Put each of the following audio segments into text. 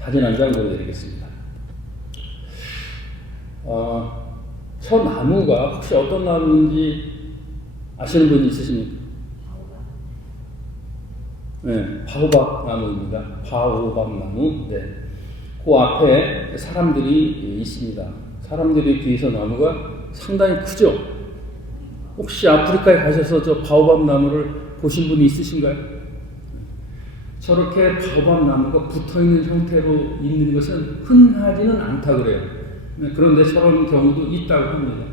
사진 한 장 보여드리겠습니다. 저 나무가 혹시 어떤 나무인지 아시는 분이 있으십니까? 네, 바오밥 나무입니다. 바오밥 나무. 네. 그 앞에 사람들이 있습니다. 사람들이 뒤에서 나무가 상당히 크죠? 혹시 아프리카에 가셔서 저 바오밥 나무를 보신 분이 있으신가요? 저렇게 바오밥 나무가 붙어 있는 형태로 있는 것은 흔하지는 않다 그래요. 그런데 저런 경우도 있다고 합니다.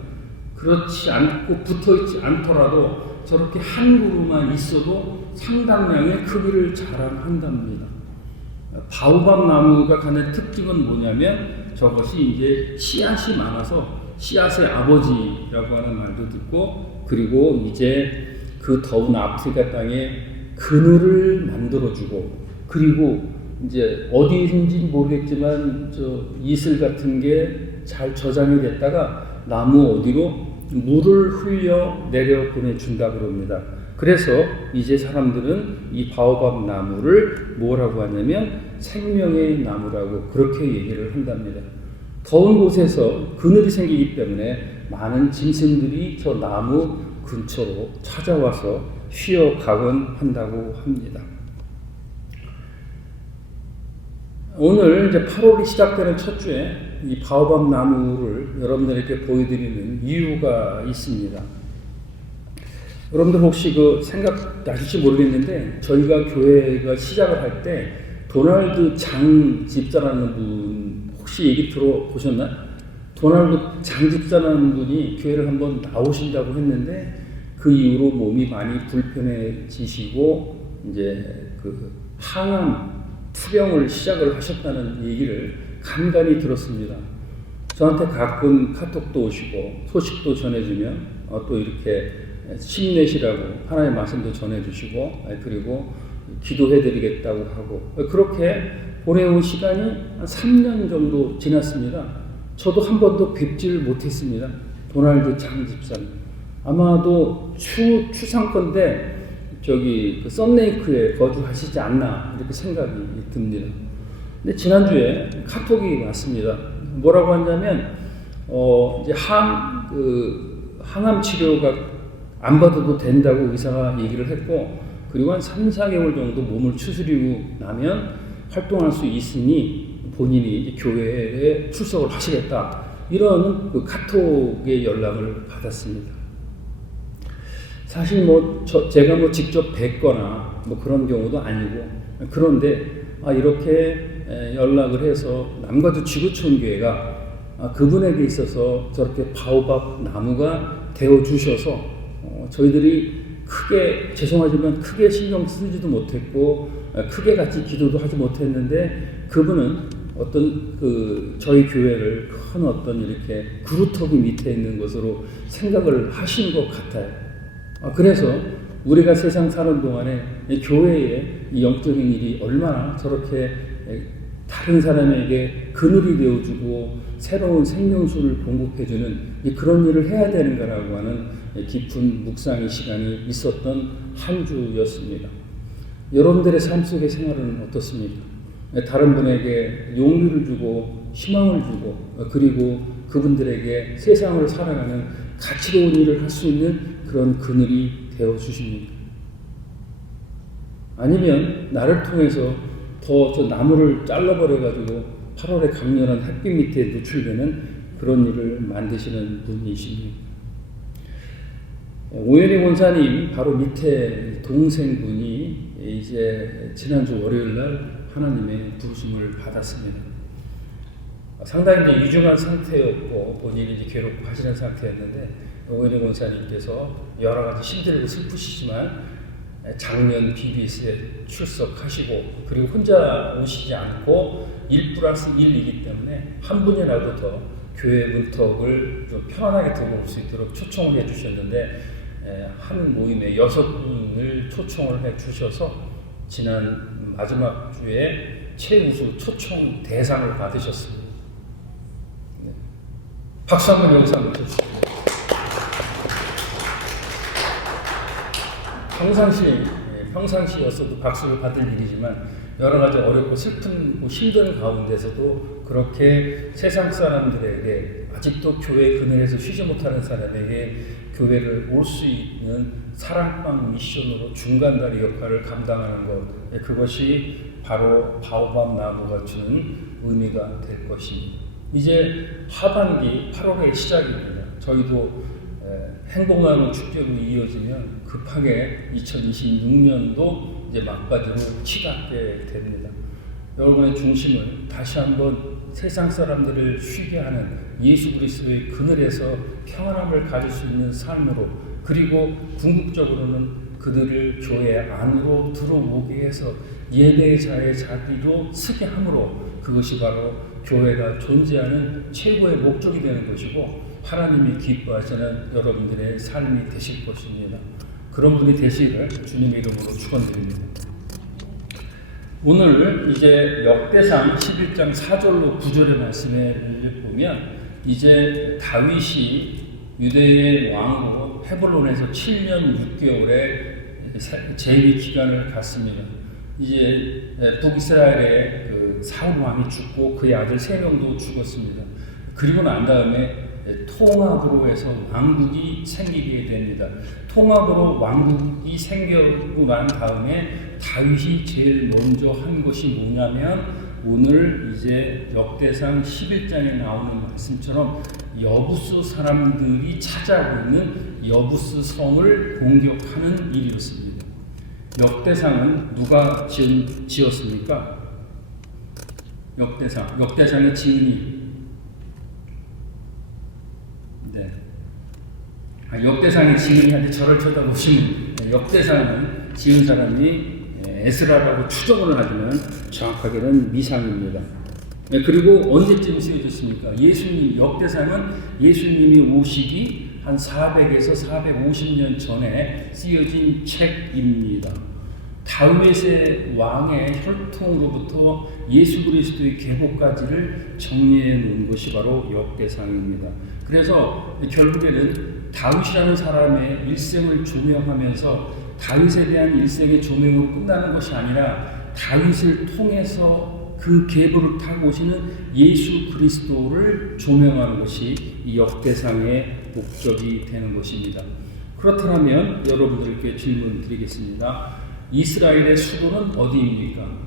그렇지 않고 붙어 있지 않더라도 저렇게 한 그루만 있어도 상당량의 크기를 자랑한답니다. 바오밥 나무가 갖는 특징은 뭐냐면 저것이 이제 씨앗이 많아서 씨앗의 아버지라고 하는 말도 듣고, 그리고 이제 그 더운 아프리카 땅에 그늘을 만들어주고, 그리고 이제 어디인지 모르겠지만 저 이슬 같은 게 잘 저장이 됐다가 나무 어디로 물을 흘려 내려 보내준다 그럽니다. 그래서 이제 사람들은 이 바오밥 나무를 뭐라고 하냐면 생명의 나무라고 그렇게 얘기를 한답니다. 더운 곳에서 그늘이 생기기 때문에 많은 짐승들이 저 나무 근처로 찾아와서 쉬어가곤 한다고 합니다. 오늘 이제 8월이 시작되는 첫 주에 이 바오밥 나무를 여러분들에게 보여드리는 이유가 있습니다. 여러분들 혹시 그 생각나실지 모르겠는데, 저희가 교회가 시작을 할 때 도널드 장 집사라는 분 혹시 얘기 들어보셨나요? 도널드 장 집사라는 분이 교회를 한번 나오신다고 했는데, 그 이후로 몸이 많이 불편해지시고 이제 그 항암 투병을 시작을 하셨다는 얘기를 간간히 들었습니다. 저한테 가끔 카톡도 오시고 소식도 전해주면 또 이렇게 힘내시라고 하나님의 말씀도 전해주시고, 그리고 기도해드리겠다고 하고, 그렇게 보내온 시간이 한 3년 정도 지났습니다. 저도 한 번도 뵙지를 못했습니다. 도널드 장 집사님. 아마도 추상건데 저기 그 썬레이크에 거주하시지 않나 이렇게 생각이 듭니다. 근데 지난주에 카톡이 왔습니다. 뭐라고 하냐면 이제 항암 치료가 안 받아도 된다고 의사가 얘기를 했고, 그리고 한 3, 4개월 정도 몸을 추스리고 나면 활동할 수 있으니 본인이 이제 교회에 출석을 하시겠다, 이런 그 카톡의 연락을 받았습니다. 사실 제가 직접 뵙거나 그런 경우도 아니고, 그런데 이렇게 연락을 해서 남가주 지구촌교회가 그분에게 있어서 저렇게 바오밥 나무가 되어 주셔서 저희들이 크게, 죄송하지만 크게 신경 쓰지도 못했고 크게 같이 기도도 하지 못했는데, 그분은 어떤 저희 교회를 큰 어떤 이렇게 그루터기 밑에 있는 것으로 생각을 하신 것 같아요. 그래서 우리가 세상 사는 동안에 교회의 이 영적인 일이 얼마나 저렇게 다른 사람에게 그늘이 되어주고 새로운 생명수를 공급해주는 그런 일을 해야 되는가라고 하는 깊은 묵상의 시간이 있었던 한 주였습니다. 여러분들의 삶 속의 생활은 어떻습니까? 다른 분에게 용기를 주고 희망을 주고, 그리고 그분들에게 세상을 살아가는 가치로운 일을 할 수 있는 그런 그늘이 되어주십니까? 아니면 나를 통해서 더 저 나무를 잘라버려가지고 8월의 강렬한 햇빛 밑에 노출되는 그런 일을 만드시는 분이십니다. 오연희 권사님 바로 밑에 동생분이 이제 지난주 월요일날 하나님의 부르심을 받았습니다. 상당히 이제 위중한 상태였고 본인이 이제 괴롭고 하시는 상태였는데, 오연희 권사님께서 여러 가지 힘들고 슬프시지만 작년 BBS에 출석하시고, 그리고 혼자 오시지 않고 1+1이기 때문에 한 분이라도 더 교회 문턱을 좀 편안하게 들어올 수 있도록 초청을 해주셨는데, 한 모임에 6분을 초청을 해주셔서 지난 마지막 주에 최우수 초청 대상을 받으셨습니다. 네. 박수 한번 여기서 한번 쳐주십시오. 평상시였어도 박수를 받을 일이지만 여러 가지 어렵고 슬픈고 힘든 가운데서도 그렇게 세상 사람들에게 아직도 교회 그늘에서 쉬지 못하는 사람에게 교회를 올 수 있는 사랑방 미션으로 중간다리 역할을 감당하는 것, 그것이 바로 바오밥 나무가 주는 의미가 될 것입니다. 이제 하반기 8월의 시작입니다. 저희도 행복나무 축제로 이어지면 급하게 2026년도 이제 막바지로 치닫게 됩니다. 여러분의 중심을 다시 한번 세상 사람들을 쉬게 하는 예수 그리스도의 그늘에서 평안함을 가질 수 있는 삶으로, 그리고 궁극적으로는 그들을 교회 안으로 들어오게 해서 예배자의 자리로 서게 함으로, 그것이 바로 교회가 존재하는 최고의 목적이 되는 것이고 하나님이 기뻐하시는 여러분들의 삶이 되실 것입니다. 그런 분이 되시기를 주님의 이름으로 축원드립니다. 오늘 이제 역대상 11장 4절로 9절의 말씀을 보면, 이제 다윗이 유대의 왕으로 헤블론에서 7년 6개월의 재위 기간을 갖습니다. 이제 북이스라엘의 그 사울 왕이 죽고 그의 아들 3명도 죽었습니다. 그리고 난 다음에 통합으로 해서 왕국이 생기게 됩니다. 통합으로 왕국이 생기고 난 다음에 다윗이 제일 먼저 한 것이 뭐냐면, 오늘 이제 역대상 11장에 나오는 말씀처럼 여부스 사람들이 차지하고 있는 여부스 성을 공격하는 일이었습니다. 역대상은 누가 지었습니까? 역대상의 지은이, 네. 역대상의 지은이한테 저를 쳐다보시면, 역대상은 지은 사람이 에스라라고 추정을 하지만 정확하게는 미상입니다. 그리고 언제쯤 쓰여졌습니까? 역대상은 예수님이 오시기 한 400에서 450년 전에 쓰여진 책입니다. 다윗의 왕의 혈통으로부터 예수 그리스도의 계보까지를 정리해 놓은 것이 바로 역대상입니다. 그래서 결국에는 다윗이라는 사람의 일생을 조명하면서 다윗에 대한 일생의 조명으로 끝나는 것이 아니라 다윗을 통해서 그 계보를 타고 오시는 예수 그리스도를 조명하는 것이 이 역대상의 목적이 되는 것입니다. 그렇다면 여러분들께 질문 드리겠습니다. 이스라엘의 수도는 어디입니까?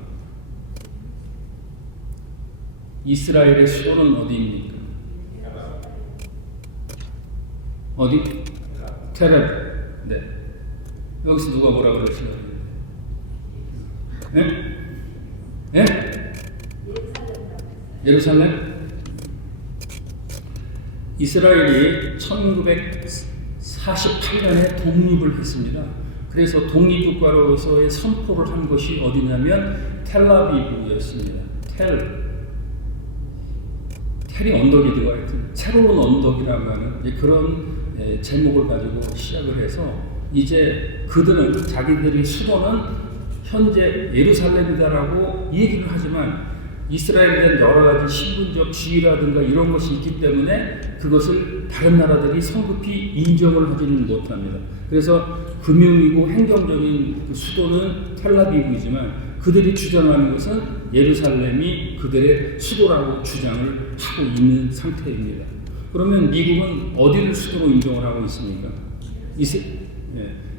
이스라엘의 수도는 어디입니까? 어디? 테레비. 네. 여기서 누가 뭐라 그랬어요? 네? 네? 예루살렘? 이스라엘이 1948년에 독립을 했습니다. 그래서 독립국가로서의 선포를 한 것이 어디냐면 텔아비브였습니다. 텔이 언덕이 들어가 있던 새로운 언덕이라고 하는 그런 제목을 가지고 시작을 해서, 이제 그들은 자기들의 수도는 현재 예루살렘이다라고 얘기를 하지만 이스라엘에 대한 여러 가지 신분적 지위라든가 이런 것이 있기 때문에 그것을 다른 나라들이 성급히 인정을 하지는 못합니다. 그래서 금융이고 행정적인 그 수도는 텔아비브이지만 그들이 주장하는 것은 예루살렘이 그들의 수도라고 주장을 하고 있는 상태입니다. 그러면 미국은 어디를 수도로 인정을 하고 있습니까?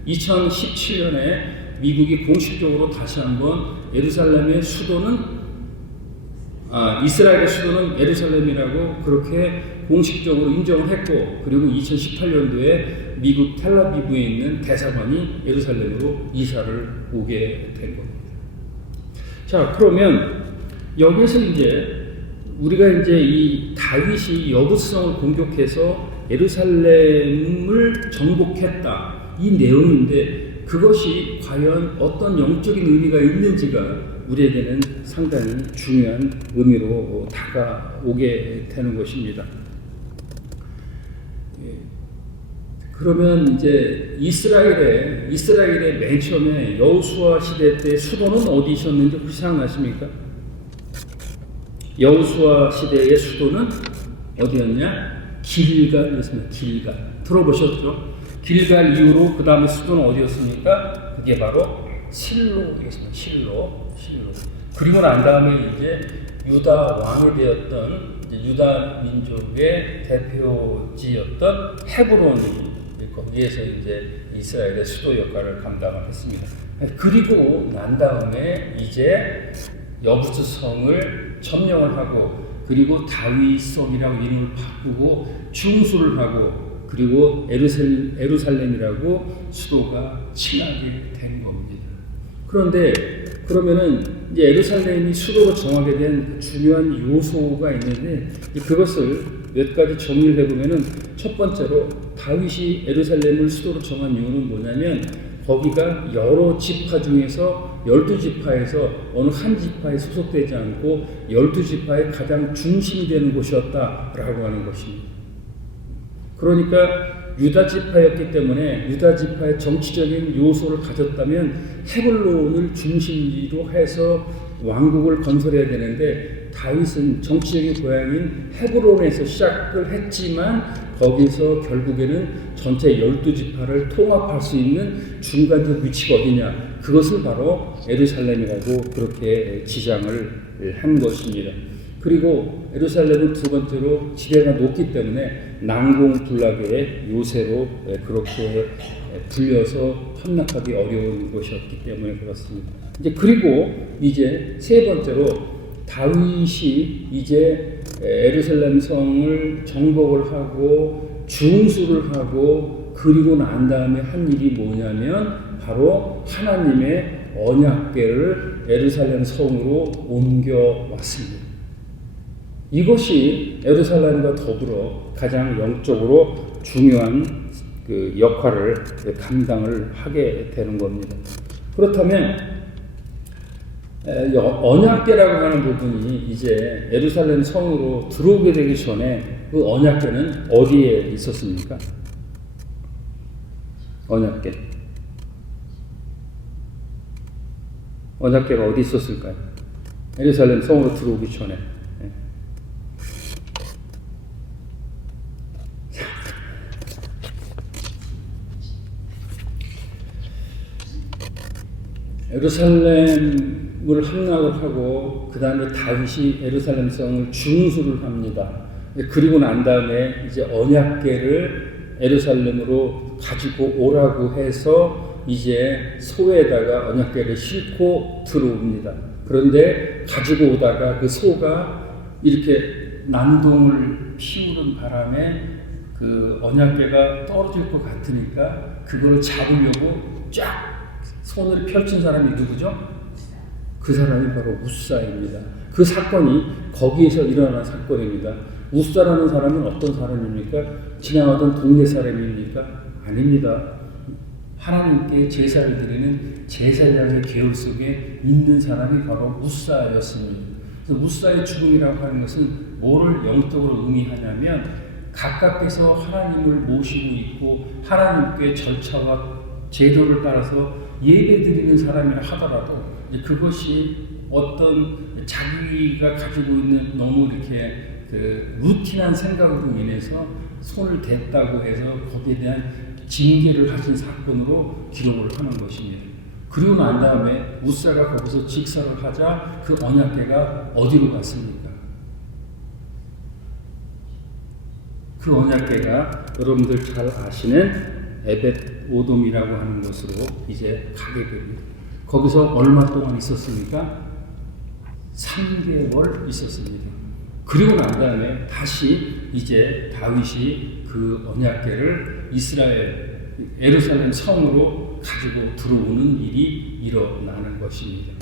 2017년에 미국이 공식적으로 다시 한번 예루살렘의 수도는 이스라엘의 수도는 예루살렘이라고 그렇게 공식적으로 인정을 했고, 그리고 2018년도에 미국 텔아비브에 있는 대사관이 예루살렘으로 이사를 오게 된 겁니다. 자, 그러면 여기서 이제 우리가 이제 이 다윗이 여부스성을 공격해서 예루살렘을 정복했다, 이 내용인데 그것이 과연 어떤 영적인 의미가 있는지가 우리에게는 상당히 중요한 의미로 다가오게 되는 것입니다. 그러면 이제 이스라엘의 맨 처음에 여호수아 시대 때 수도는 어디 있었는지 혹시 생각나십니까? 여호수아 시대의 수도는 어디였냐? 길갈이었습니다. 길갈. 들어보셨죠? 길갈 이후로 그 다음에 수도는 어디였습니까? 그게 바로 실로였습니다. 실로. 그리고 난 다음에 이제 유다 왕이 되었던 유다 민족의 대표지였던 헤브론이 거기에서 이제 이스라엘의 수도 역할을 감당을 했습니다. 그리고 난 다음에 이제 여부스 성을 점령을 하고 그리고 다윗 성이라고 이름을 바꾸고 중수를 하고 그리고 에루살렘이라고 수도가 칭하게 된 겁니다. 그런데 그러면은 이제 에루살렘이 수도로 정하게 된 중요한 요소가 있는데 그것을 몇 가지 정리를 해보면은 첫 번째로 다윗이 에루살렘을 수도로 정한 이유는 뭐냐면 거기가 여러 지파 중에서 12지파에서 어느 한 지파에 소속되지 않고 12지파의 가장 중심이 되는 곳이었다라고 하는 것입니다. 그러니까 유다 지파였기 때문에 유다 지파의 정치적인 요소를 가졌다면 헤블론을 중심지로 해서 왕국을 건설해야 되는데 다윗은 정치적인 고향인 헤브론에서 시작을 했지만 거기서 결국에는 전체 12지파를 통합할 수 있는 중간적 위치가 어디냐, 그것을 바로 예루살렘이라고 그렇게 지정을 한 것입니다. 그리고 예루살렘은 두 번째로 지대가 높기 때문에 난공불락의 요새로 그렇게 불려서 함락하기 어려운 곳이었기 때문에 그렇습니다. 이제 그리고 이제 세 번째로 다윗이 이제 예루살렘 성을 정복을 하고 중수를 하고 그리고 난 다음에 한 일이 뭐냐면 바로 하나님의 언약궤를 예루살렘 성으로 옮겨왔습니다. 이것이 예루살렘과 더불어 가장 영적으로 중요한 그 역할을 감당을 하게 되는 겁니다. 그렇다면 언약궤라고 하는 부분이 이제 예루살렘 성으로 들어오게 되기 전에 그 언약궤는 어디에 있었습니까? 언약궤가 어디 있었을까요? 예루살렘 성으로 들어오기 전에. 예루살렘을 함락을 하고 그 다음에 다윗이 예루살렘 성을 중수를 합니다. 그리고 난 다음에 이제 언약궤를 예루살렘으로 가지고 오라고 해서 이제 소에다가 언약궤를 싣고 들어옵니다. 그런데 가지고 오다가 그 소가 이렇게 난동을 피우는 바람에 그 언약궤가 떨어질 것 같으니까 그걸 잡으려고 쫙 손을 펼친 사람이 누구죠? 그 사람이 바로 우사입니다. 그 사건이 거기에서 일어난 사건입니다. 우사라는 사람은 어떤 사람입니까? 지나가던 동네 사람입니까? 아닙니다. 하나님께 제사를 드리는 제사장의 계열 속에 있는 사람이 바로 우사였습니다. 그래서 우사의 죽음이라고 하는 것은 뭐를 영적으로 의미하냐면 각각께서 하나님을 모시고 있고 하나님께 절차와 제도를 따라서 예배드리는 사람이라 하더라도 그것이 어떤 자기가 가지고 있는 너무 이렇게 그 루틴한 생각으로 인해서 손을 댔다고 해서 거기에 대한 징계를 하신 사건으로 기록을 하는 것입니다. 그리고 난 다음에 우사가 거기서 직사를 하자 그 언약궤가 어디로 갔습니까? 그 언약궤가 여러분들 잘 아시는 에벳 오돔이라고 하는 곳으로 이제 가게 됩니다. 거기서 얼마 동안 있었습니까? 3개월 있었습니다. 그리고 난 다음에 다시 이제 다윗이 그 언약궤를 이스라엘 예루살렘 성으로 가지고 들어오는 일이 일어나는 것입니다.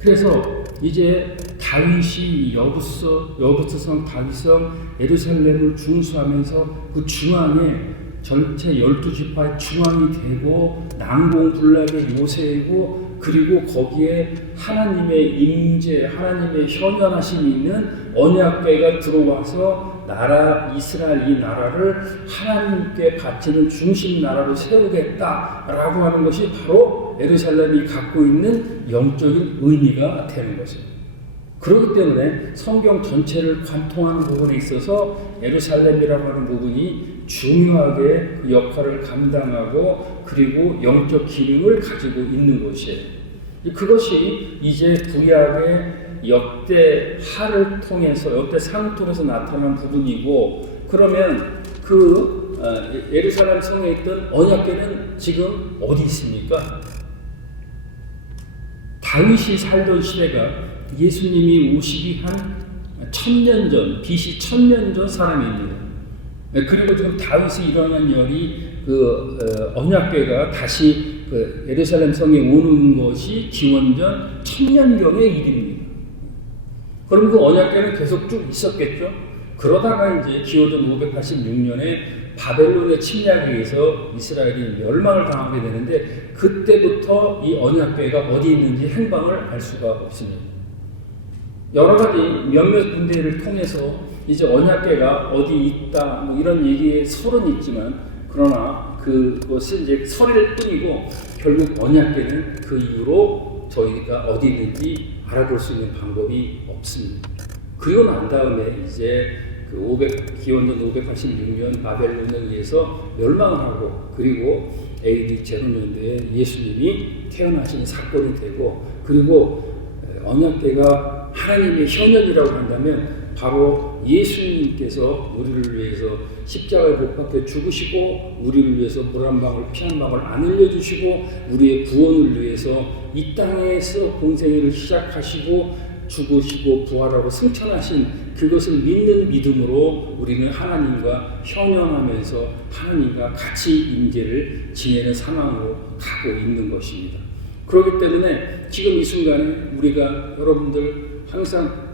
그래서 이제 다윗이 여부스성 다윗성 예루살렘을 중수하면서 그 중앙에 전체 12지파의 중앙이 되고 난공불락의 요새이고 그리고 거기에 하나님의 임재, 하나님의 현현하심이 있는 언약궤가 들어와서 나라 이스라엘 이 나라를 하나님께 바치는 중심 나라로 세우겠다라고 하는 것이 바로 예루살렘이 갖고 있는 영적인 의미가 되는 것입니다. 그렇기 때문에 성경 전체를 관통하는 부분에 있어서 예루살렘이라고 하는 부분이 중요하게 그 역할을 감당하고 그리고 영적 기능을 가지고 있는 것이에요. 그것이 이제 구약의 역대하를 통해서 역대상을 통해서 나타난 부분이고, 그러면 그 예루살렘 성에 있던 언약궤는 지금 어디 있습니까? 다윗이 살던 시대가 예수님이 오시기 한 1000년 전, BC 1000년 전 사람입니다. 그리고 지금 다윗이 일어난 열이 언약궤가 다시 예루살렘 성에 오는 것이 기원전 1000년경의 일입니다. 그럼 그 언약궤는 계속 쭉 있었겠죠? 그러다가 이제 기원전 586년에 바벨론의 침략에 의해서 이스라엘이 멸망을 당하게 되는데, 그때부터 이 언약궤가 어디 있는지 행방을 알 수가 없습니다. 여러 가지 몇몇 군데를 통해서 이제 언약궤가 어디 있다 뭐 이런 얘기에 설은 있지만, 그러나 그것은 이제 설일 뿐이고 결국 언약궤는 그 이후로 저희가 어디 있는지 알아볼 수 있는 방법이 없습니다. 그리고 난 다음에 이제 기원전 586년 바벨론에 의해서 멸망을 하고, 그리고 AD 제로년대에 예수님이 태어나시는 사건이 되고, 그리고 언약궤가 하나님의 현현이라고 한다면 바로 예수님께서 우리를 위해서 십자가에 못 박혀 죽으시고, 우리를 위해서 물 한 방울 피 한 방울 안 흘려주시고, 우리의 구원을 위해서 이 땅에서 공생애를 시작하시고 죽으시고 부활하고 승천하신 그것을 믿는 믿음으로 우리는 하나님과 현현하면서 하나님과 같이 임재를 지내는 상황으로 가고 있는 것입니다. 그렇기 때문에 지금 이 순간에 우리가, 여러분들 항상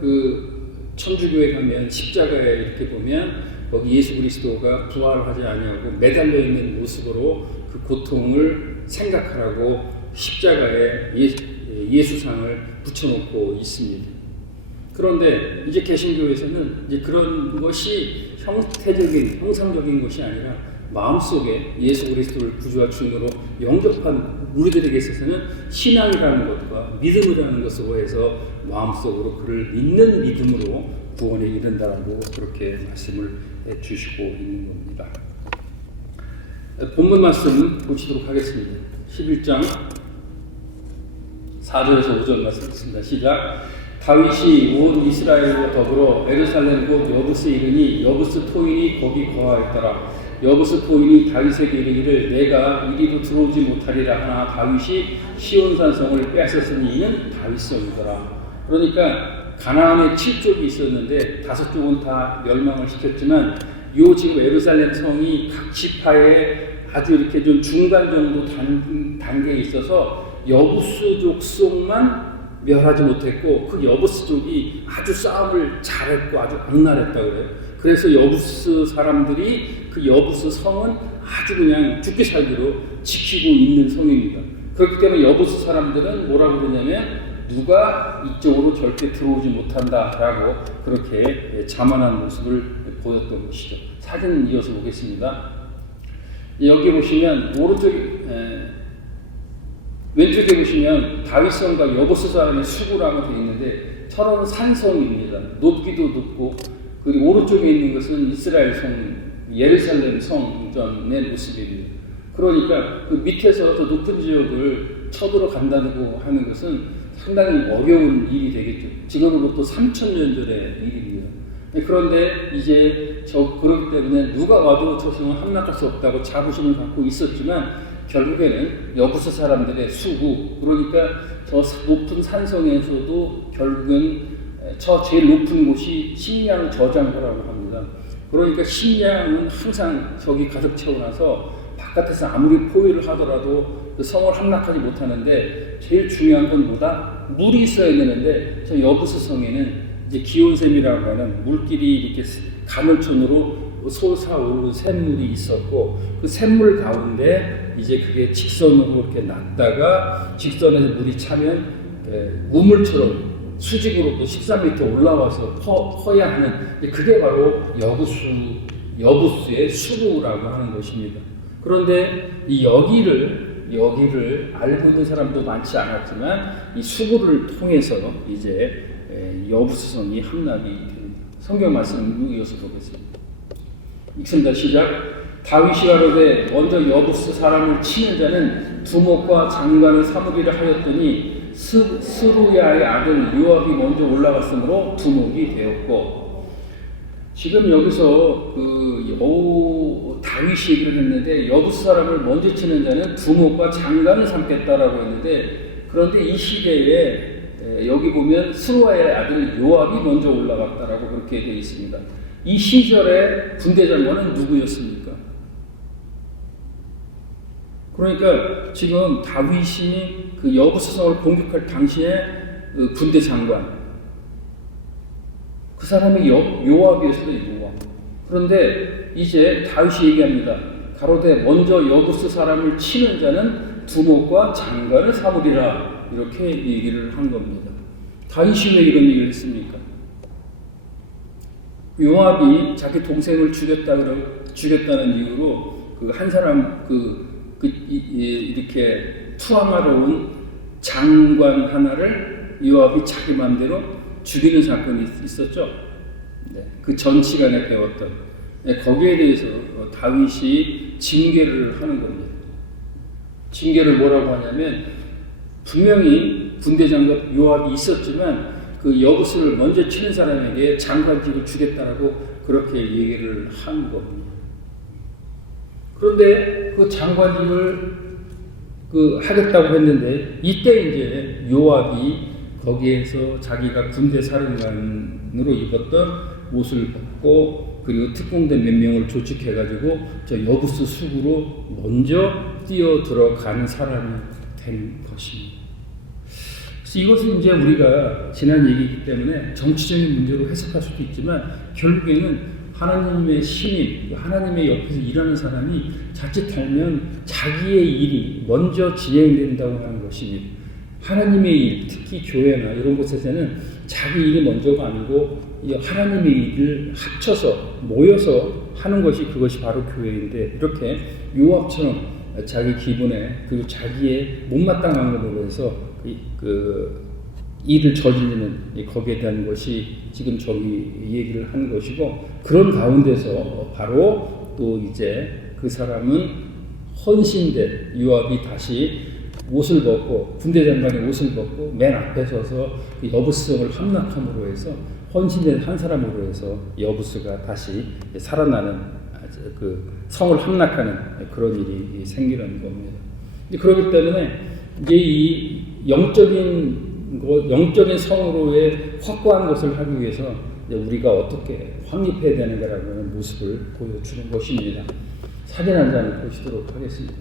천주교에 가면 십자가에 이렇게 보면 거기 예수 그리스도가 부활하지 아니하고 매달려 있는 모습으로 그 고통을 생각하라고 십자가에 예수상을 붙여놓고 있습니다. 그런데 이제 개신교에서는 이제 그런 것이 형상적인 것이 아니라 마음속에 예수 그리스도를 구주와 주인으로 영접한 우리들에게 있어서는 신앙이라는 것과 믿음이라는 것으로 해서 마음속으로 그를 믿는 믿음으로 구원에 이른다라고 그렇게 말씀을 해주시고 있는 겁니다. 본문 말씀 보시도록 하겠습니다. 11장 4절에서 5절 말씀 있습니다. 시작. 다윗이 온 이스라엘과 더불어 예루살렘 곧 여부스에 이르니 여부스 토인이 거기 거하였더라. 여부스 토인이 다윗에게 이르기를 내가 이리로 들어오지 못하리라 하나 다윗이 시온산성을 빼앗았으니 이는 다윗성이더라. 그러니까 가나안에 7족이 있었는데 5족은 다 멸망을 시켰지만 요 지금 예루살렘 성이 각 지파에 아주 이렇게 좀 중간 정도 단계에 있어서 여부스족 속만 멸하지 못했고, 그 여부스족이 아주 싸움을 잘했고 아주 악랄했다 그래요. 그래서 여부스 사람들이 그 여부스 성은 아주 그냥 죽기 살기로 지키고 있는 성입니다. 그렇기 때문에 여부스 사람들은 뭐라고 그러냐면 누가 이쪽으로 절대 들어오지 못한다라고 그렇게 자만한 모습을 보였던 것이죠. 사진 이어서 보겠습니다. 여기 보시면 왼쪽에 보시면 다윗성과 여부스 사람의 수구라고 되어 있는데 서로는 산성입니다. 높기도 높고, 그리고 오른쪽에 있는 것은 이스라엘 성, 예루살렘 성전의 모습입니다. 그러니까 그 밑에서 더 높은 지역을 쳐들어간다고 하는 것은 상당히 어려운 일이 되겠죠. 지금으로부터 3000년 전의 일입니다. 그런데 이제 그렇기 때문에 누가 와도 저 성은 함락할 수 없다고 자부심을 갖고 있었지만 결국에는 여부스 사람들의 수구, 그러니까 저 높은 산성에서도 결국은 저 제일 높은 곳이 식량 저장고라고 합니다. 그러니까 식량은 항상 저기 가득 채워놔서 바깥에서 아무리 포위를 하더라도 그 성을 함락하지 못하는데, 제일 중요한 건 뭐다? 물이 있어야 되는데 저 여부스 성에는 이제 기온샘이라고 하는 물길이 이렇게 가물천으로 솟아오르는 샘물이 있었고, 그 샘물 가운데 이제 그게 직선으로 이렇게 났다가 직선에서 물이 차면 우물처럼 수직으로 또 13m 올라와서 퍼야 하는, 그게 바로 여부스의 수구라고 하는 것입니다. 그런데 이 여기를 알고 있는 사람도 많지 않았지만 이 수구를 통해서 이제 여부스성이 함락이 됩니다. 성경 말씀 이어서 보겠습니다. 읽습니다. 시작. 다윗이 가로되 먼저 여부스 사람을 치는 자는 두목과 장관을 삼으리라 하였더니 스루야의 아들 요압이 먼저 올라갔으므로 두목이 되었고, 지금 여기서 다윗이 얘기를 했는데 여부스 사람을 먼저 치는 자는 두목과 장관을 삼겠다라고 했는데, 그런데 이 시대에 여기 보면 스루야의 아들 요압이 먼저 올라갔다라고 그렇게 되어 있습니다. 이 시절의 군대 장관은 누구였습니까? 그러니까 지금 다윗이 그 여부스 성을 공격할 당시에 군대 장관, 그 사람이 요압이었어요. 요압. 그런데 이제 다윗이 얘기합니다. 가로되 먼저 여부스 사람을 치는 자는 두목과 장관을 삼으리라, 이렇게 얘기를 한 겁니다. 다윗이 왜 이런 얘기를 했습니까? 요압이 자기 동생을 죽였다는 이유로 그 한 사람 이렇게 투항하러 온 장관 하나를 요압이 자기 마음대로 죽이는 사건이 있었죠. 네, 그 전 시간에 배웠던, 거기에 대해서 다윗이 징계를 하는 겁니다. 징계를 뭐라고 하냐면, 분명히 군대 장관 요압이 있었지만 그 여부스를 먼저 치는 사람에게 장관직을 주겠다라고 그렇게 얘기를 한 겁니다. 그런데 그 장관직을 하겠다고 했는데, 이때 이제 요압이 거기에서 자기가 군대 사령관으로 입었던 옷을 벗고, 그리고 특공대 몇 명을 조직해가지고 저 여부스 수구로 먼저 뛰어 들어가는 사람이 된 것입니다. 그래서 이것은 이제 우리가 지난 얘기이기 때문에 정치적인 문제로 해석할 수도 있지만, 결국에는 하나님의 신임, 하나님의 옆에서 일하는 사람이 자칫하면 자기의 일이 먼저 진행된다고 하는 것입니다. 하나님의 일, 특히 교회나 이런 곳에서는 자기 일이 먼저가 아니고 하나님의 일을 합쳐서 모여서 하는 것이, 그것이 바로 교회인데, 이렇게 요압처럼 자기 기분에 그리고 자기의 못마땅한 것으로 해서 그 일을 저지르는, 거기에 대한 것이 지금 저기 얘기를 하는 것이고, 그런 가운데서 바로 또 이제 그 사람은 헌신된 요압이 다시 옷을 벗고, 군대 장관이 옷을 벗고 맨 앞에 서서 여부스성을 함락함으로 해서 헌신된 한 사람으로 해서 여부스가 다시 살아나는, 그 성을 함락하는 그런 일이 생기는 겁니다. 그렇기 때문에 이제 이 영적인 성으로의 확고한 것을 하기 위해서 우리가 어떻게 확립해야 되는가라는 모습을 보여주는 것입니다. 사진 한 장 보시도록 하겠습니다.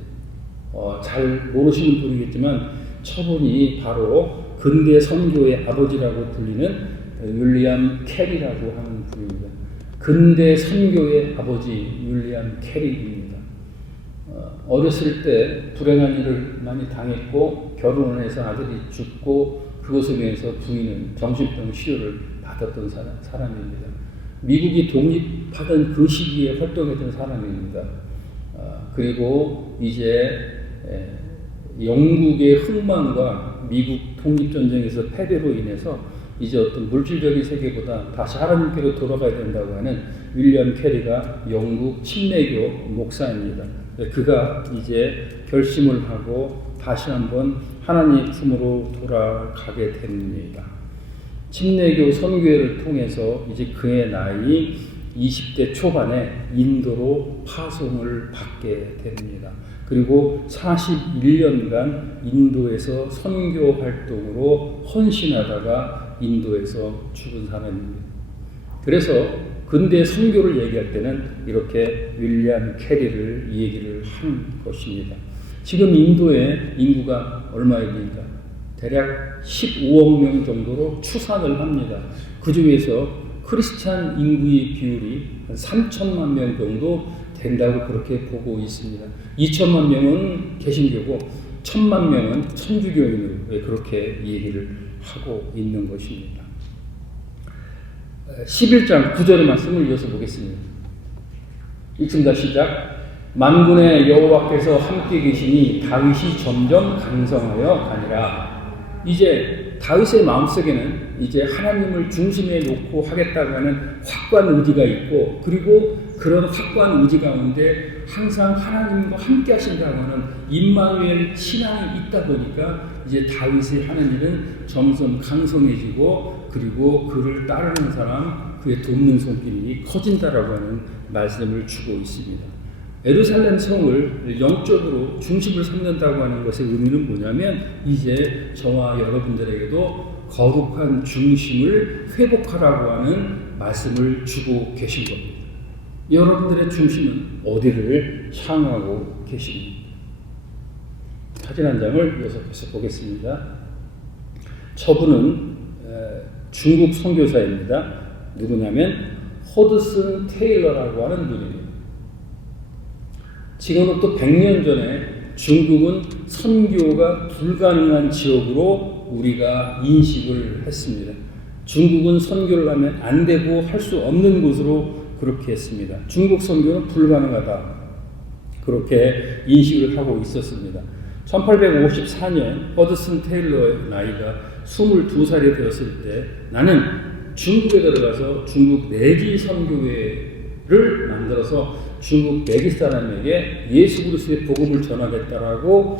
잘 모르시는 분이겠지만 저분이 바로 근대 선교의 아버지라고 불리는 윌리엄 캐리라고 하는 분입니다. 근대 선교의 아버지 윌리엄 캐리입니다. 어렸을 때 불행한 일을 많이 당했고 결혼을 해서 아들이 죽고, 그것에 의해서 부인은 정신병 치료를 받았던 사람입니다. 미국이 독립하던 그 시기에 활동했던 사람입니다. 그리고 이제 영국의 흥망과 미국 독립전쟁에서 패배로 인해서 이제 어떤 물질적인 세계보다 다시 하나님께로 돌아가야 된다고 하는 윌리엄 캐리가 영국 침례교 목사입니다. 그가 이제 결심을 하고 다시 한번 하나님 품으로 돌아가게 됩니다. 침례교 선교회를 통해서 이제 그의 나이 20대 초반에 인도로 파송을 받게 됩니다. 그리고 41년간 인도에서 선교 활동으로 헌신하다가 인도에서 죽은 사람입니다. 그래서 근대 선교를 얘기할 때는 이렇게 윌리엄 캐리를 얘기를 한 것입니다. 지금 인도의 인구가 얼마입니까? 대략 15억 명 정도로 추산을 합니다. 그 중에서 크리스찬 인구의 비율이 한 3천만 명 정도 된다고 그렇게 보고 있습니다. 2천만 명은 개신교고 1,000만 명은 천주교인으로 그렇게 얘기를 하고 있는 것입니다. 11장 9절의 말씀을 이어서 보겠습니다. 읽습니다. 시작. 만군의 여호와께서 함께 계시니 다윗이 점점 강성하여 가니라. 이제 다윗의 마음속에는 이제 하나님을 중심에 놓고 하겠다고 하는 확고한 의지가 있고, 그리고 그런 확고한 의지 가운데 항상 하나님과 함께 하신다고 하는 임마누엘 신앙이 있다 보니까 이제 다윗이 하는 일은 점점 강성해지고 그리고 그를 따르는 사람, 그의 돕는 손길이 커진다라고 하는 말씀을 주고 있습니다. 예루살렘 성을 영적으로 중심을 삼는다고 하는 것의 의미는 뭐냐면 이제 저와 여러분들에게도 거룩한 중심을 회복하라고 하는 말씀을 주고 계신 겁니다. 여러분들의 중심은 어디를 향하고 계십니까? 사진 한 장을 계속해서 보겠습니다. 저분은 중국 선교사입니다. 누구냐면 허드슨 테일러라고 하는 분입니다. 지금부터 100년 전에 중국은 선교가 불가능한 지역으로 우리가 인식을 했습니다. 중국은 선교를 하면 안 되고 할 수 없는 곳으로 그렇게 했습니다. 중국 선교는 불가능하다. 그렇게 인식을 하고 있었습니다. 1854년 허드슨 테일러의 나이가 22살이 되었을 때 나는 중국에 들어가서 중국 내지 선교회를 만들어서 중국 내지 사람에게 예수 그리스도의 복음을 전하겠다라고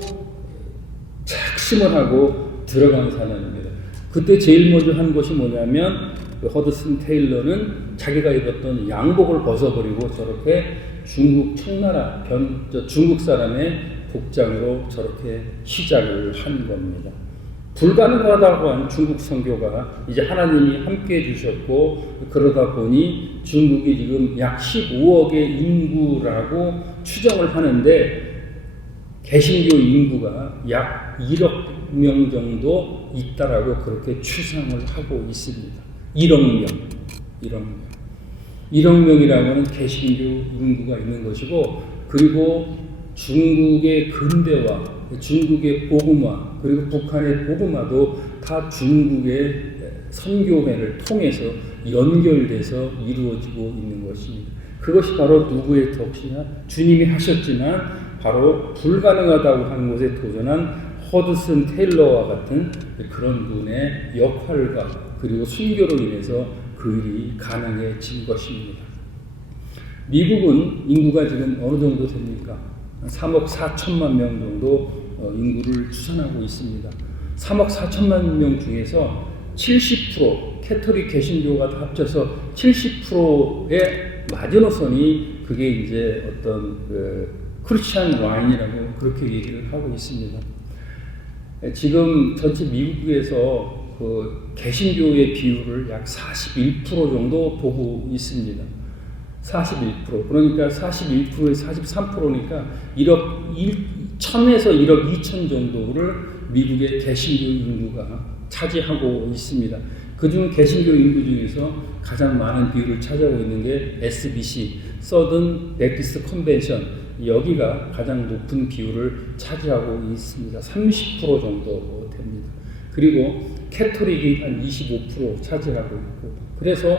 작심을 하고 들어간 사람입니다. 그때 제일 먼저 한 것이 뭐냐면 그 허드슨 테일러는 자기가 입었던 양복을 벗어버리고 저렇게 중국 청나라 중국 사람의 복장으로 저렇게 시작을 한 겁니다. 불가능하다고 한 중국 선교가 이제 하나님이 함께 해주셨고 그러다 보니 중국이 지금 약 15억의 인구라고 추정을 하는데 개신교 인구가 약 1억 명 정도 있다라고 그렇게 추상을 하고 있습니다. 1억 명이라고 하는 개신교 인구가 있는 것이고 그리고 중국의 근대화, 중국의 복음화, 그리고 북한의 복음화도 다 중국의 선교회를 통해서 연결돼서 이루어지고 있는 것입니다. 그것이 바로 누구의 덕이냐? 주님이 하셨지만 바로 불가능하다고 하는 것에 도전한 허드슨 테일러와 같은 그런 분의 역할과 그리고 순교로 인해서 그 일이 가능해진 것입니다. 미국은 인구가 지금 어느 정도 됩니까? 3억 4천만 명 정도 인구를 추산하고 있습니다. 3억 4천만 명 중에서 70% 캐톨릭 개신교가 다 합쳐서 70%의 마지노선이 그게 이제 어떤 크리스찬 라인이라고 그렇게 얘기를 하고 있습니다. 지금 전체 미국에서 그 개신교의 비율을 약 41% 정도 보고 있습니다. 41%. 그러니까 41%에 43%니까 1억 1000에서 1억 2천 정도를 미국의 개신교 인구가 차지하고 있습니다. 그중 개신교 인구 중에서 가장 많은 비율을 차지하고 있는 게 SBC, 서든 베프티스트 컨벤션, 여기가 가장 높은 비율을 차지하고 있습니다. 30% 정도 됩니다. 그리고 캐톨릭이 한 25% 차지하고 있고, 그래서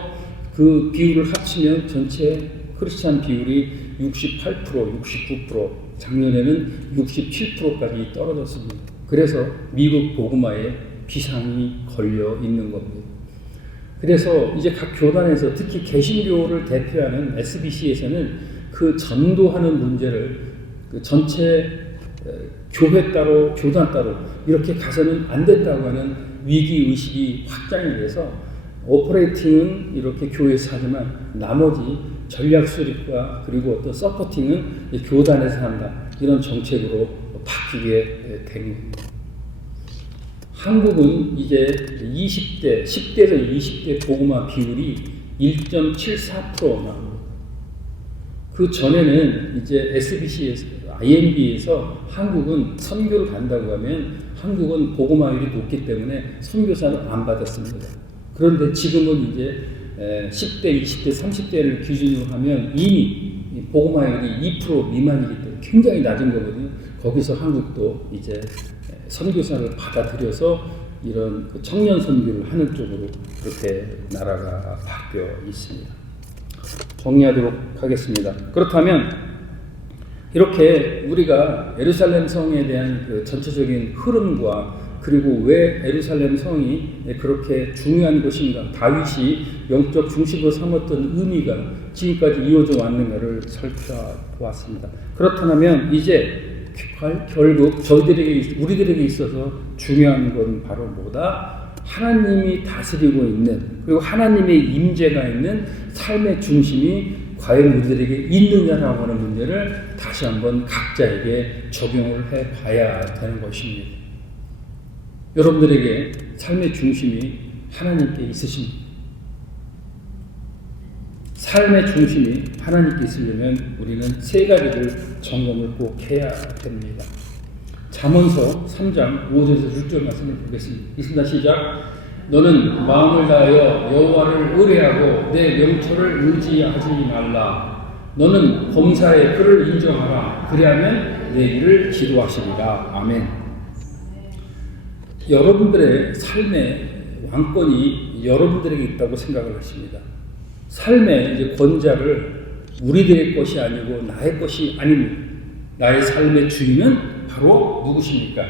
그 비율을 합치면 전체 크리스찬 비율이 68%, 69%, 작년에는 67%까지 떨어졌습니다. 그래서 미국 복음화에 비상이 걸려 있는 겁니다. 그래서 이제 각 교단에서 특히 개신교를 대표하는 SBC에서는 그 전도하는 문제를 그 전체 교회 따로 교단 따로 이렇게 가서는 안 된다고 하는 위기 의식이 확장이 돼서 오퍼레이팅은 이렇게 교회에서 하지만 나머지 전략 수립과 그리고 어떤 서포팅은 교단에서 한다, 이런 정책으로 바뀌게 된 겁니다. 한국은 이제 20대, 10대에서 20대 복음화 비율이 1.74% 나옵니다. 그 전에는 이제 SBC에서, IMB에서 한국은 선교를 간다고 하면 한국은 복음화율이 높기 때문에 선교사는 안 받았습니다. 그런데 지금은 이제 10대, 20대, 30대를 기준으로 하면 이미 복음화율이 2% 미만이기 때문에 굉장히 낮은 거거든요. 거기서 한국도 이제 선교사를 받아들여서 이런 청년 선교를 하는 쪽으로 그렇게 나라가 바뀌어 있습니다. 정리하도록 하겠습니다. 그렇다면 이렇게 우리가 예루살렘 성에 대한 그 전체적인 흐름과 그리고 왜 예루살렘 성이 그렇게 중요한 것인가, 다윗이 영적 중심으로 삼았던 의미가 지금까지 이어져 왔는가를 살펴보았습니다. 그렇다면 이제 결국 우리들에게 있어서 중요한 건 바로 뭐다? 하나님이 다스리고 있는, 그리고 하나님의 임재가 있는 삶의 중심이 과연 우리들에게 있느냐라고 하는 문제를 다시 한번 각자에게 적용을 해봐야 되는 것입니다. 여러분들에게 삶의 중심이 하나님께 있으십니까? 삶의 중심이 하나님께 있으려면 우리는 세 가지를 점검을 꼭 해야 됩니다. 잠언서 3장 5절에서 6절 말씀을 보겠습니다. 있습니다. 시작. 너는 마음을 다하여 여호와를 의뢰하고 내 명철을 의지하지 말라. 너는 범사에 그를 인정하라. 그리하면 내 길을 지도하시리라. 아멘. 여러분들의 삶의 왕권이 여러분들에게 있다고 생각을 하십니다. 삶의 이제 권자를 우리들의 것이 아니고 나의 것이 아닙니다. 나의 삶의 주인은 바로 누구십니까?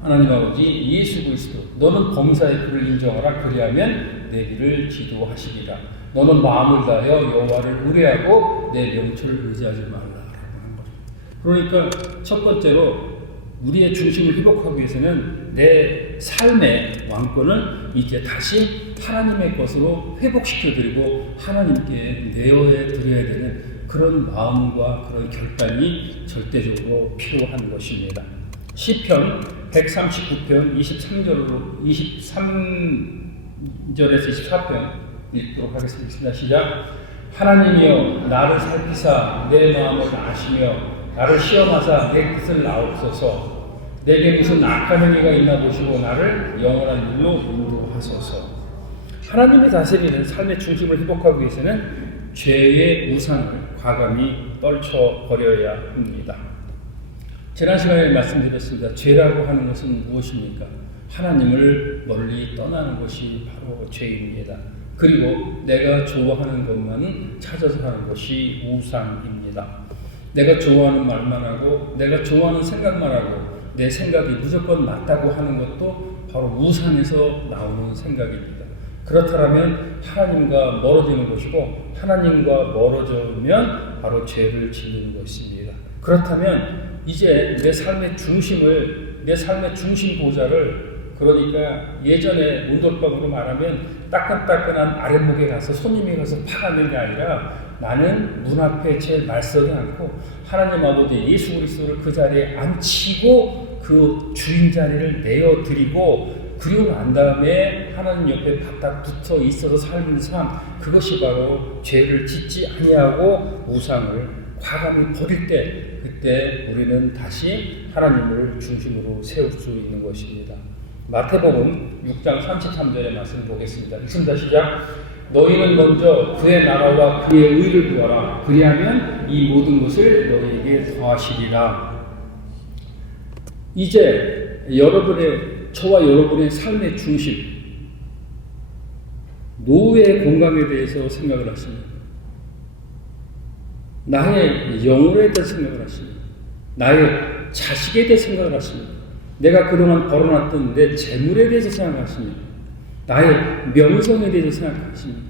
하나님 아버지 예수 그리스도. 너는 범사의 그를 인정하라. 그리하면 내 길을 지도하시리라. 너는 마음을 다하여 여호와를 의뢰하고 내 명철을 의지하지 말라. 그러니까 첫 번째로 우리의 중심을 회복하기 위해서는 내 삶의 왕권을 이제 다시 하나님의 것으로 회복시켜드리고 하나님께 내어해 드려야 되는 그런 마음과 그런 결단이 절대적으로 필요한 것입니다. 시편 139편 23절에서 24편 읽도록 하겠습니다. 시작. 하나님이여 나를 살피사 내 마음을 아시며 나를 시험하사 내 뜻을 아옵소서. 내게 무슨 악한 행위가 있나 보시고 나를 영원한 일로 인도하소서. 하나님이 다스리는 삶의 중심을 회복하기 위해서는 죄의 우상을 과감히 떨쳐버려야 합니다. 지난 시간에 말씀드렸습니다. 죄라고 하는 것은 무엇입니까? 하나님을 멀리 떠나는 것이 바로 죄입니다. 그리고 내가 좋아하는 것만은 찾아서 하는 것이 우상입니다. 내가 좋아하는 말만 하고 내가 좋아하는 생각만 하고 내 생각이 무조건 맞다고 하는 것도 바로 우상에서 나오는 생각입니다. 그렇다면 하나님과 멀어지는 것이고 하나님과 멀어지면 바로 죄를 짓는 것입니다. 그렇다면 이제 내 삶의 중심 보좌를, 그러니까 예전에 운돌방으로 말하면 따끈따끈한 아랫목에 가서 손님이 가서 파가는 게 아니라 나는 문 앞에 제일 말서지 않고 하나님 아버지 예수 그리스도를 그 자리에 앉히고 그 주인 자리를 내어드리고 그리고 난 다음에 하나님 옆에 바닥 붙어 있어서 삶을 삶, 그것이 바로 죄를 짓지 아니하고 우상을 과감히 버릴 때, 그때 우리는 다시 하나님을 중심으로 세울 수 있는 것입니다. 마태복음 6장 33절의 말씀 보겠습니다. 읽습니다. 시작. 너희는 먼저 그의 나라와 그의 의를 구하라. 그리하면 이 모든 것을 너희에게 더하시리라. 이제 저와 여러분의 삶의 중심, 노후의 건강에 대해서 생각을 하십니다. 나의 영혼에 대해서 생각을 하십니다. 나의 자식에 대해서 생각을 하십니다. 내가 그동안 벌어놨던 내 재물에 대해서 생각하십니다. 나의 명성에 대해서 생각하십니다.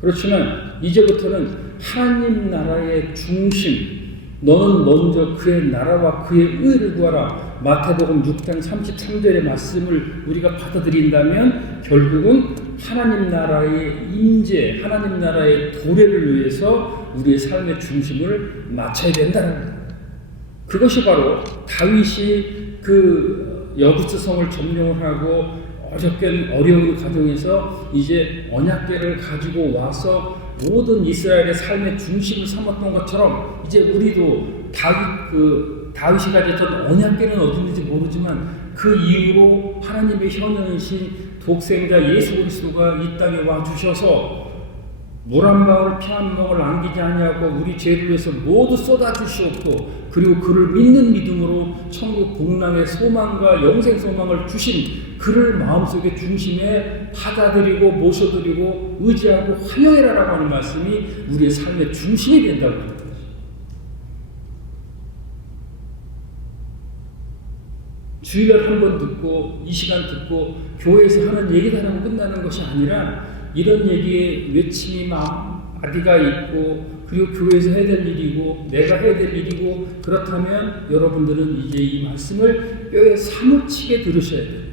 그렇지만 이제부터는 하나님 나라의 중심, 너는 먼저 그의 나라와 그의 의를 구하라. 마태복음 6장 33절의 말씀을 우리가 받아들인다면 결국은 하나님 나라의 임재, 하나님 나라의 도래를 위해서 우리의 삶의 중심을 맞춰야 된다는 거예요. 그것이 바로 다윗이 그 여부스 성을 점령을 하고 어려운 과정에서 이제 언약궤를 가지고 와서 모든 이스라엘의 삶의 중심을 삼았던 것처럼 이제 우리도 다윗이 가졌던 언약궤는 어디 있는지 모르지만 그 이후로 하나님의 현현이신 독생자 예수 그리스도가 이 땅에 와 주셔서 물 한 방울 피 한 방울 남기지 아니하고 우리 죄를 위해서 모두 쏟아주시옵고 그리고 그를 믿는 믿음으로 천국 복락의 소망과 영생 소망을 주신 그를 마음속에 중심에 받아들이고 모셔드리고 의지하고 환영해라라고 하는 말씀이 우리의 삶의 중심이 된다고 합니다. 주일날 한 번 듣고 이 시간 듣고 교회에서 하는 얘기만 하고 끝나는 것이 아니라 이런 얘기에 외침이 마디가 있고 그리고 교회에서 해야 될 일이고 내가 해야 될 일이고 그렇다면 여러분들은 이제 이 말씀을 뼈에 사무치게 들으셔야 돼요.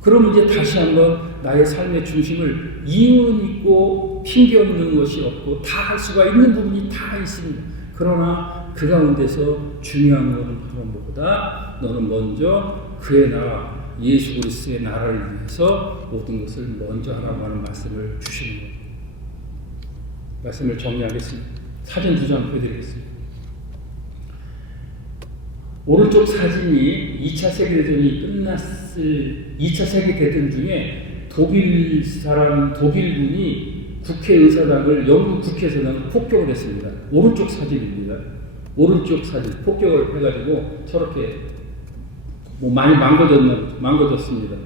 그럼 이제 다시 한번 나의 삶의 중심을 이유는 있고 핑계 없는 것이 없고 다 할 수가 있는 부분이 다 있습니다. 그러나 그 가운데서 중요한 것은 바로 뭐보다 너는 먼저 그의 나라 예수 그리스도의 나라를 위해서 모든 것을 먼저 하라고 하는 말씀을 주시는 거예요. 말씀을 정리하겠습니다. 사진 2장 보여드리겠습니다. 오른쪽 사진이 2차 세계대전이 끝났을 2차 세계대전 중에 독일군이 국회의사당을 영국 국회의사당을 폭격을 했습니다. 오른쪽 사진입니다. 오른쪽 사진 폭격을 해가지고 저렇게 많이 망가졌습니다.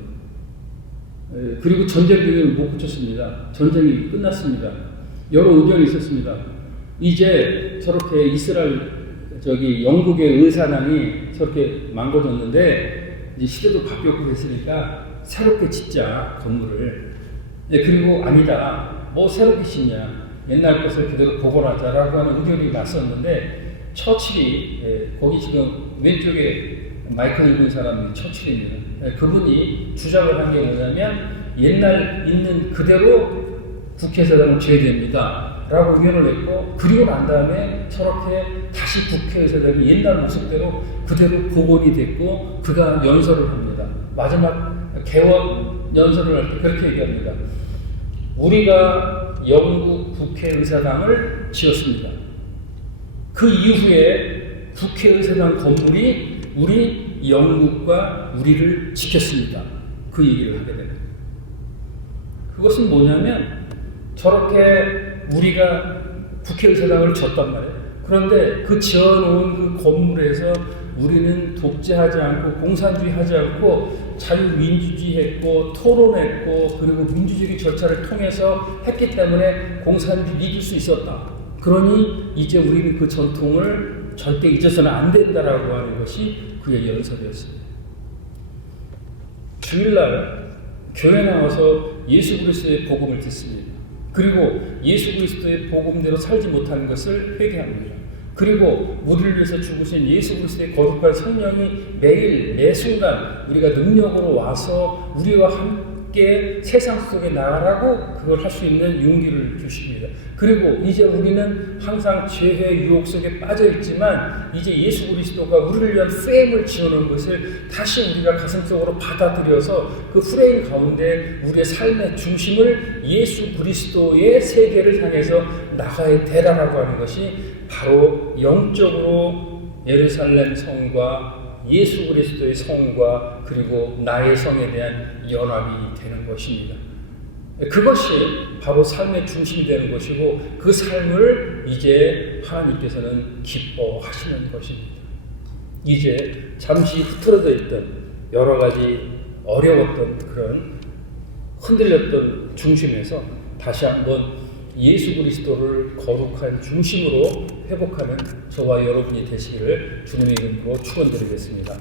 그리고 전쟁 중에 못 붙였습니다. 전쟁이 끝났습니다. 여러 의견이 있었습니다. 이제 저렇게 영국의 의사당이 저렇게 망가졌는데 이제 시대도 바뀌었고 그랬으니까 새롭게 짓자 건물을. 그리고 아니다. 뭐 새롭게 짓냐. 옛날 것을 그대로 복원하자라고 하는 의견이 났었는데 처칠이 거기 지금 왼쪽에 마이크 들고 있는 사람이 처칠입니다. 그분이 주장을 한 게 뭐냐면 옛날 있는 그대로 국회의사당을 지어야 됩니다. 라고 의견을 냈고 그리고 난 다음에 저렇게 다시 국회의사당이 옛날 모습대로 그대로 복원이 됐고 그가 연설을 합니다. 마지막 개원 연설을 할 때 그렇게 얘기합니다. 우리가 영국 국회의사당을 지었습니다. 그 이후에 국회의사당 건물이 우리 영국과 우리를 지켰습니다. 그 얘기를 하게 됩니다. 그것은 뭐냐면 저렇게 우리가 국회의사당을 졌단 말이에요. 그런데 그 지어놓은 그 건물에서 우리는 독재하지 않고 공산주의 하지 않고 자유민주주의 했고 토론했고 그리고 민주주의 절차를 통해서 했기 때문에 공산주의 이길 수 있었다. 그러니 이제 우리는 그 전통을 절대 잊어서는 안 된다라고 하는 것이 그의 연설이었습니다. 주일날 교회 나와서 예수 그리스도의 복음을 듣습니다. 그리고 예수 그리스도의 복음대로 살지 못하는 것을 회개합니다. 그리고 우리를 위해서 죽으신 예수 그리스도의 거룩한 성령이 매일 매 순간 우리가 능력으로 와서 우리와 함께 세상 속에 나아가고 그걸 할 수 있는 용기를 주십니다. 그리고 이제 우리는 항상 죄의 유혹 속에 빠져 있지만 이제 예수 그리스도가 우리를 위한 프레임을 지어놓은 것을 다시 우리가 가슴속으로 받아들여서 그 프레임 가운데 우리의 삶의 중심을 예수 그리스도의 세계를 향해서 나가야 되라라고 하는 것이 바로 영적으로 예루살렘 성과 예수 그리스도의 성과 그리고 나의 성에 대한 연합이 되는 것입니다. 그것이 바로 삶의 중심이 되는 것이고 그 삶을 이제 하나님께서는 기뻐하시는 것입니다. 이제 잠시 흐트러져 있던 여러 가지 어려웠던 그런 흔들렸던 중심에서 다시 한번 예수 그리스도를 거룩한 중심으로 회복하는 저와 여러분이 되시기를 주님의 이름으로 축원드리겠습니다.